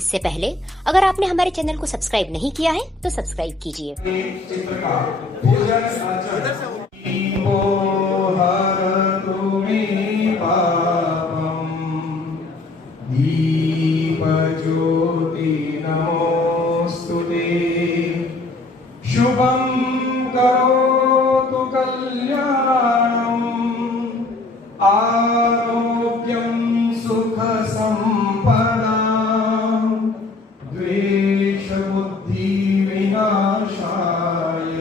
इससे पहले अगर आपने हमारे चैनल को सब्सक्राइब नहीं किया है तो सब्सक्राइब कीजिए। शुभं करोतु कल्याणं आरोग्यं सुख संपदां द्वेष बुद्धि विनाशाय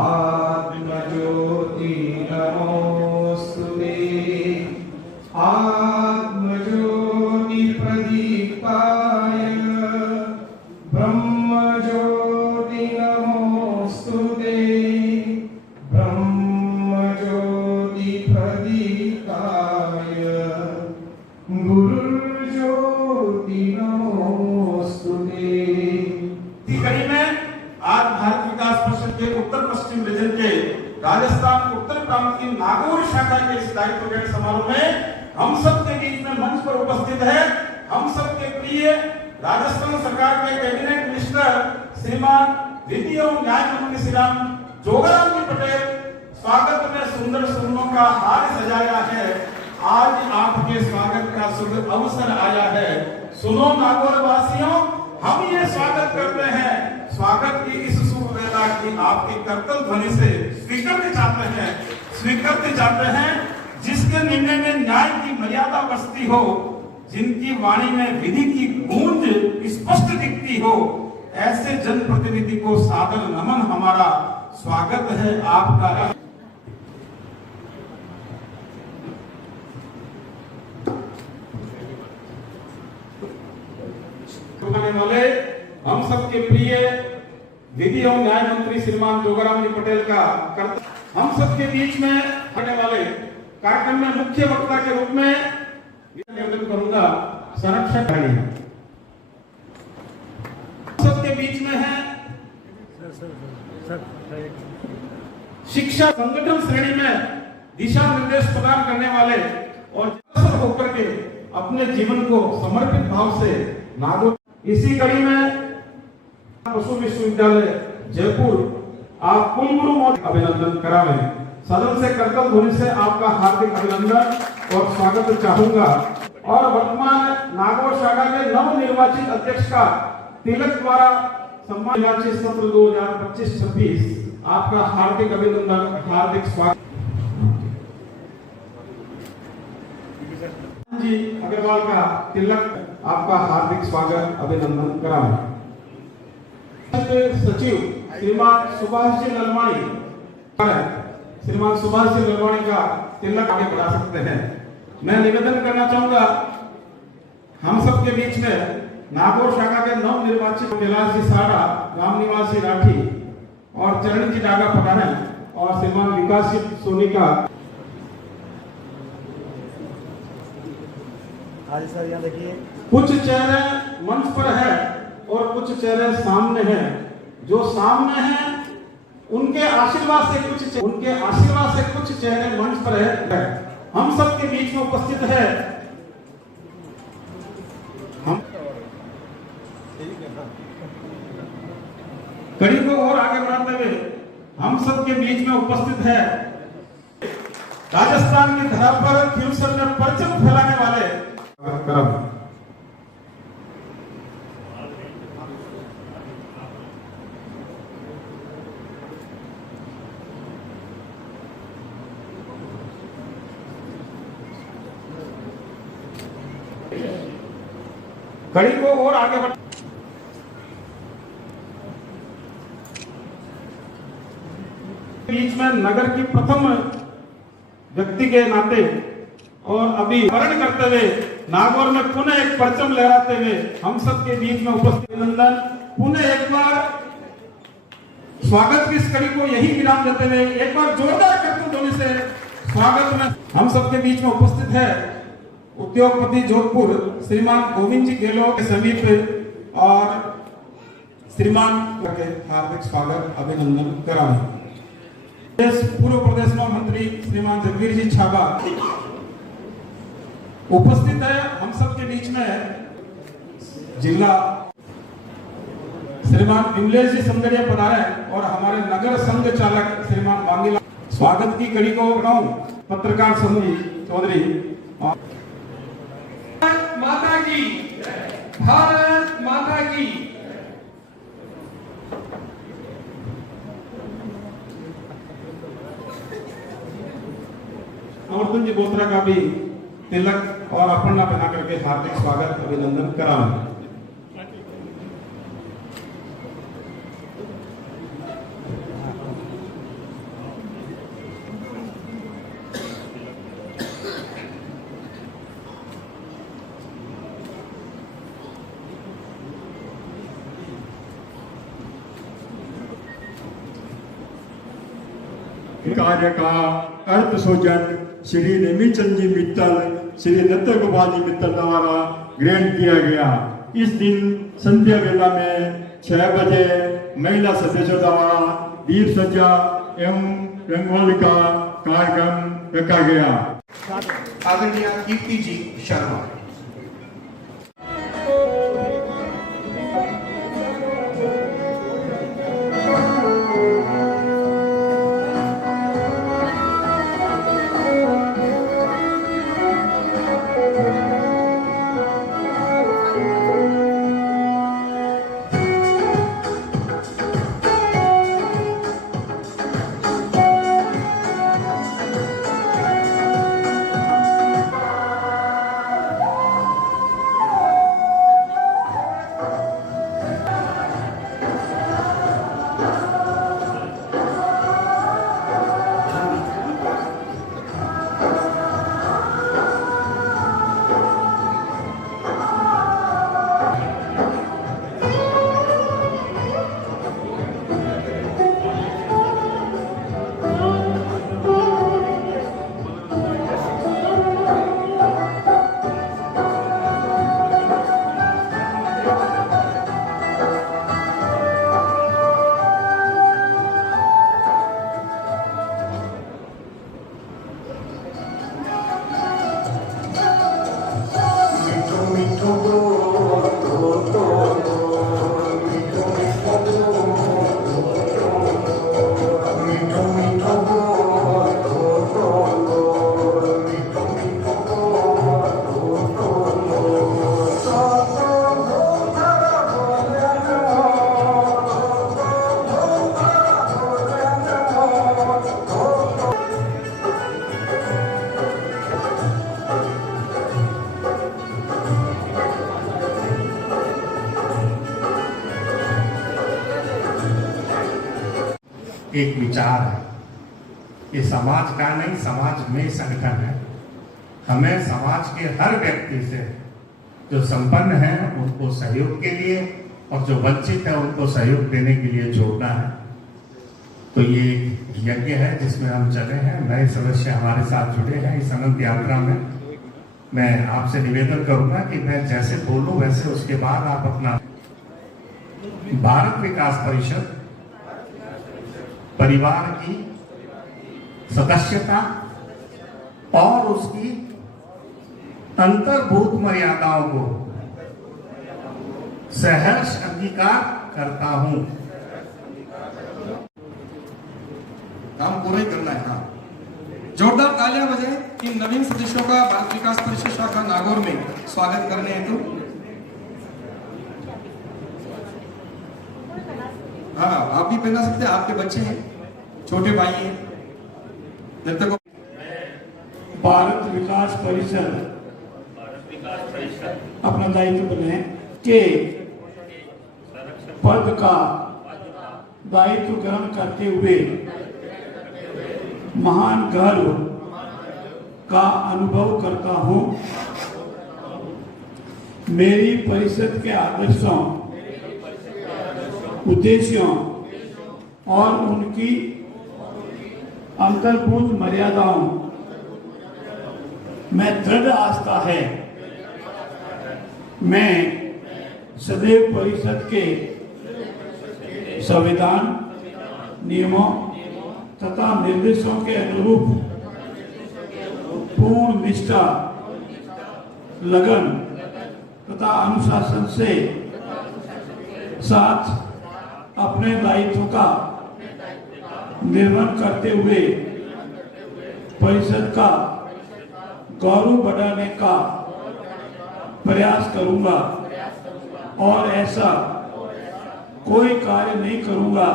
आत्मज्योति नमोस्तुते आत्मज्योति प्रदीपाय ब्रह्मज्योति नमोस्तुते ब्रह्मज्योति प्रदीपाय गुरुज्योति नमोस्तुते। कड़ी में आज भारत विकास परिषद के उत्तर पश्चिम रीजन के राजस्थान उत्तर प्रांत की नागौर शाखा के इस दायित्व ग्रहण समारोह में हम सब के बीच में मंच पर उपस्थित है हम सब के प्रिय राजस्थान सरकार के कैबिनेट मिनिस्टर श्रीमान विधि एवं न्याय मंत्री श्रीराम जोगराम जी पटेल स्वागत में सुंदर सुमनों का हार सजाया है। आज आपके स्वागत का शुभ अवसर आया है। सुनो नागौर वासियों, हम ये स्वागत करते हैं। स्वागत की इस शुभ वेला की आपकी करतल ध्वनि से स्वीकारते चाहते हैं जिसके निर्णय में न्याय की मर्यादा बसती हो, जिनकी वाणी में विधि की गूंज स्पष्ट दिखती हो, ऐसे जनप्रतिनिधि को सादर नमन। हमारा स्वागत है आपका। वाले हम सबके प्रिय विधि एवं न्याय मंत्री श्रीमान जोगराम जी पटेल का हम सबके बीच में होने वाले कार्यक्रम में मुख्य वक्ता के रूप में निवेदन करूंगा। संरक्षक सबके बीच में है शिक्षा संगठन श्रेणी में दिशा निर्देश प्रदान करने वाले और होकर के अपने जीवन को समर्पित भाव से नागौर। इसी कड़ी में पशु विश्वविद्यालय जयपुर आप कुलगुरु महोदय अभिनंदन करावे। सदन से कर्तव्य ध्वनि से आपका हार्दिक अभिनंदन और स्वागत चाहूंगा। और वर्तमान नागौर शाखा के नव निर्वाचित अध्यक्ष का तिलक द्वारा सम्मान निर्वाचित सत्र 2025-26 आपका हार्दिक अभिनंदन हार्दिक स्वागत। जी अग्रवाल का तिलक आपका हार्दिक स्वागत अभिनंदन करावे। सचिव श्रीमान सुभाष जी नलवाणी का तिलक आगे बढ़ा सकते हैं। मैं निवेदन करना चाहूंगा हम सबके बीच में नागौर शाखा के नव निर्वाचित कैलाश जी साड़ा गांव निवासी राठी और चरण जी डागा पधारे और श्रीमान विकास जी सोनी का सर यहाँ देखिए कुछ चेहरे मंच पर है और कुछ चेहरे सामने हैं। जो सामने हैं उनके आशीर्वाद से कुछ चेहरे मंच पर है। हम सबके बीच में उपस्थित है। हम कड़ी को और आगे बढ़ाते हुए हम सबके बीच में उपस्थित है राजस्थान की धरा पर खिलसर में परचम फैलाने वाले करम कड़ी को और आगे बढ़ बीच में नगर की प्रथम व्यक्ति के नाते और अभी वर्ण करते हुए नागौर में पुनः एक परचम लहराते हुए हम सबके बीच में उपस्थित नंदन पुनः एक बार स्वागत की इस कड़ी को यही विराम देते हुए एक बार जोरदार करतब ध्वनि से स्वागत में हम सबके बीच में उपस्थित है उद्योगपति जोधपुर श्रीमान गोविंद जी गेहलोत के समीप और श्रीमान के हार्दिक स्वागत अभिनंदन करावे। पूर्व प्रदेश मंत्री श्रीमान जगवीर जी छाबा उपस्थित है हम सबके बीच में जिला श्रीमान विमलेश जी समझड़िया पधारे हैं और हमारे नगर संघ चालक श्रीमान मांगीलाल। स्वागत की कड़ी को बनाऊं पत्रकार समूह चौधरी। माता की, भारत माता की। अमरतुंज जी गोत्रा का भी तिलक और अपना बना करके हार्दिक स्वागत अभिनंदन करा। कार्य का अर्थ सूचन श्री नेमीचंद जी मित्तल, श्री दत्त गोपाल जी मित्तल द्वारा ग्रहण किया गया। इस दिन संध्या वेला में 6 बजे महिला सदस्यों द्वारा दीप सज्जा एवं रंगोली का कार्यक्रम रखा गया। आदरणीय कीर्ति जी शर्मा। एक विचार है, ये समाज का नहीं, समाज में संगठन है। हमें समाज के हर व्यक्ति से जो संपन्न है उनको सहयोग के लिए और जो वंचित है उनको सहयोग देने के लिए जोड़ना है। तो ये यज्ञ है जिसमें हम चले हैं। नए सदस्य हमारे साथ जुड़े हैं इस अनंत यात्रा में। मैं आपसे निवेदन करूंगा कि मैं जैसे बोलूं वैसे उसके बाद आप अपना भारत विकास परिषद परिवार की सदस्यता और उसकी अंतर्भूत मर्यादाओं को सहर्ष अंगीकार करता हूं। काम पूरा ही करना है। हाँ, जोरदार तालियां बजाएं इन नवीन सदस्यों का भारत विकास परिषद शाखा नागौर में स्वागत करने हेतु। हाँ, आप भी पहना सकते हैं, आपके बच्चे हैं, छोटे भाई हैं। जब तक भारत विकास परिषद अपना दायित्व बने के पद का दायित्व ग्रहण करते हुए महान गर्व का अनुभव करता हूं। मेरी परिषद के आदर्शों, उद्देश्यों और उनकी अंतर्भूत मर्यादाओं में दृढ़ आस्था है। मैं सदैव परिषद के संविधान, नियमों तथा निर्देशों के अनुरूप पूर्ण निष्ठा, लगन तथा अनुशासन से साथ अपने दायित्व का निर्वहन करते हुए परिषद का गौरव बढ़ाने का प्रयास करूंगा और ऐसा कोई कार्य नहीं करूंगा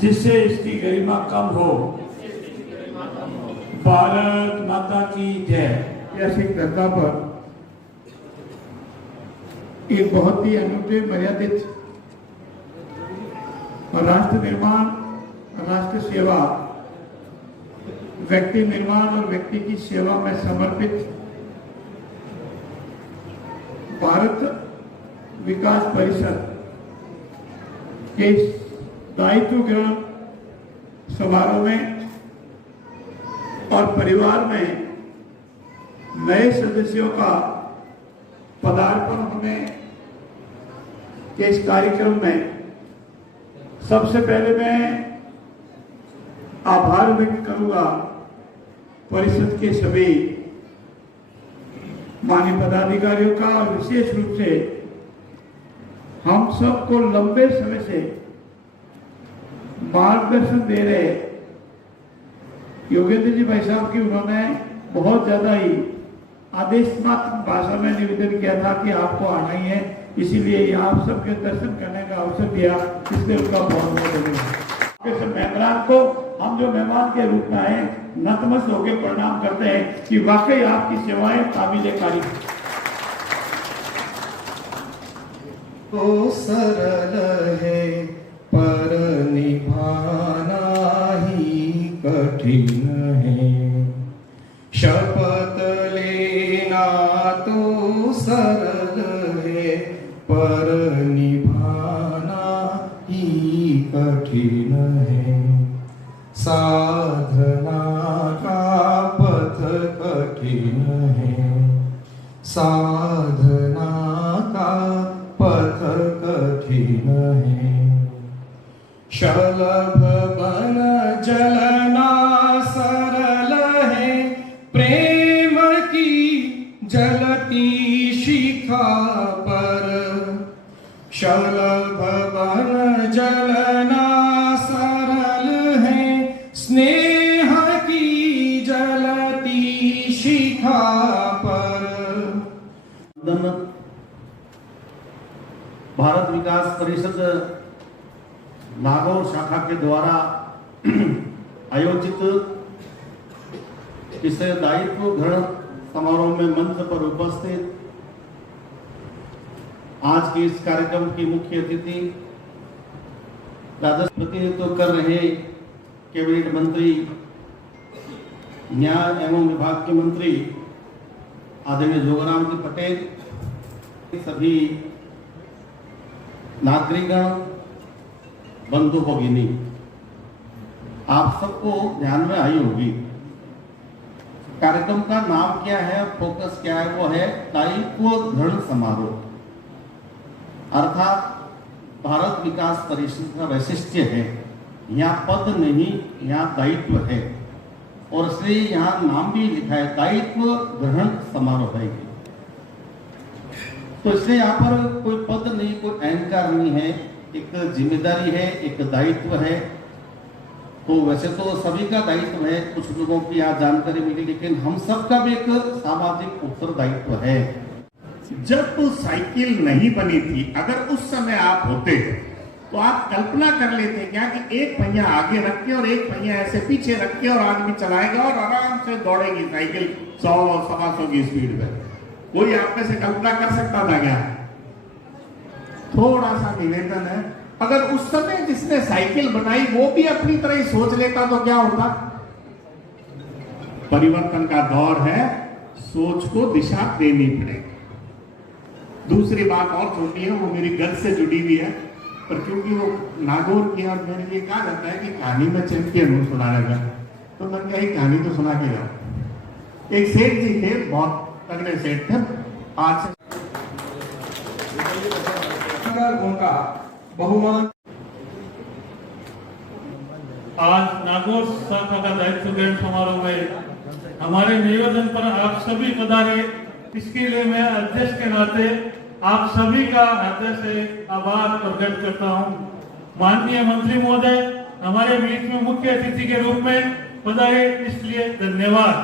जिससे इसकी गरिमा कम हो। भारत माता की जय। ऐतिहासिक धरना पर एक बहुत ही अनूठे मर्यादित राष्ट्र निर्माण, राष्ट्र सेवा, व्यक्ति निर्माण और व्यक्ति की सेवा में समर्पित भारत विकास परिषद के दायित्व ग्रहण समारोह में और परिवार में नए सदस्यों का पदार्पण होने के इस कार्यक्रम में सबसे पहले मैं आभार व्यक्त करूंगा परिषद के सभी माननीय पदाधिकारियों का और विशेष रूप से हम सबको लंबे समय से मार्गदर्शन दे रहे योगेंद्र जी भाई साहब की। उन्होंने बहुत ज्यादा ही आदेशात्मक भाषा में निवेदन किया था कि आपको आना ही है, इसीलिए आप सबके दर्शन करने का अवसर दिया, इसलिए उनका बहुत बहुत धन्यवाद। मेहमान को हम जो मेहमान के रूप में आए नतमस्तक होकर प्रणाम करते हैं कि वाकई आपकी सेवाएं काबिल-ए-तारीफ। तो सरल है पर निभाना ही कठिन है, शपथ लेना तो सरल है पर निभाना ही कठिन है, साधना का पथ कठिन है, साधना का पथ कठिन है, शलभ बन जलना सरल है, प्रेम की जलती शिखा पर, शलभ बन जलना सरल है, स्नेह की जलती शिखा पर। भारत विकास परिषद नागौर शाखा के द्वारा आयोजित इस दायित्व ग्रहण समारोह में मंच पर उपस्थित आज के इस कार्यक्रम की मुख्य अतिथि राजस्व प्रतिनिधित्व कर रहे कैबिनेट मंत्री, न्याय एवं विभाग के मंत्री आदरणीय जोगराम जी पटेल, सभी नागरिकगण, बंधु भगिनी, आप सबको ध्यान में आई होगी कार्यक्रम का नाम क्या है, फोकस क्या है, वो है दायित्व ग्रहण समारोह। अर्थात भारत विकास परिषद का वैशिष्ट्य है, यहाँ पद नहीं, यहाँ दायित्व है, और इसलिए यहाँ नाम भी लिखा है दायित्व ग्रहण समारोह है। तो इसलिए यहाँ पर कोई पद नहीं, कोई अहंकार नहीं है, एक जिम्मेदारी है, एक दायित्व है। तो वैसे तो सभी का दायित्व है, कुछ लोगों की यहाँ जानकारी मिली, लेकिन हम सबका भी एक सामाजिक उत्तरदायित्व है। जब साइकिल नहीं बनी थी, अगर उस समय आप होते तो आप कल्पना कर लेते क्या कि एक पहिया आगे रख के और एक पहिया ऐसे पीछे रख के और आदमी चलाएगा और आराम से दौड़ेगी साइकिल 100-125 की स्पीड में। कोई आप में से कल्पना कर सकता था क्या? थोड़ा सा निवेदन है, अगर उस समय जिसने साइकिल बनाई वो भी अपनी तरह ही सोच लेता तो क्या होता? परिवर्तन का दौर है, सोच को दिशा देनी पड़ेगी। दूसरी बात और छोटी है, वो मेरी घर से जुड़ी हुई है, पर क्योंकि वो नागौर की और मेरे लिए कहा जाता है कि कहानी में चैंपियन हूँ सुनाने का, तो मैंने कहा कहानी तो सुना के जाओ। एक सेठ जी थे, बहुत तगड़े सेठ थे। आज उनका बहुमान आज नागौर शाखा का दायित्व ग्रहण समारोह में हमारे निवेदन पर आप सभी पधारे, इसके लिए मैं अध्यक्ष के नाते आप सभी का हृदय से आभार प्रकट करता हूँ। माननीय मंत्री महोदय हमारे बीच में मुख्य अतिथि के रूप में पधारे, इसलिए धन्यवाद।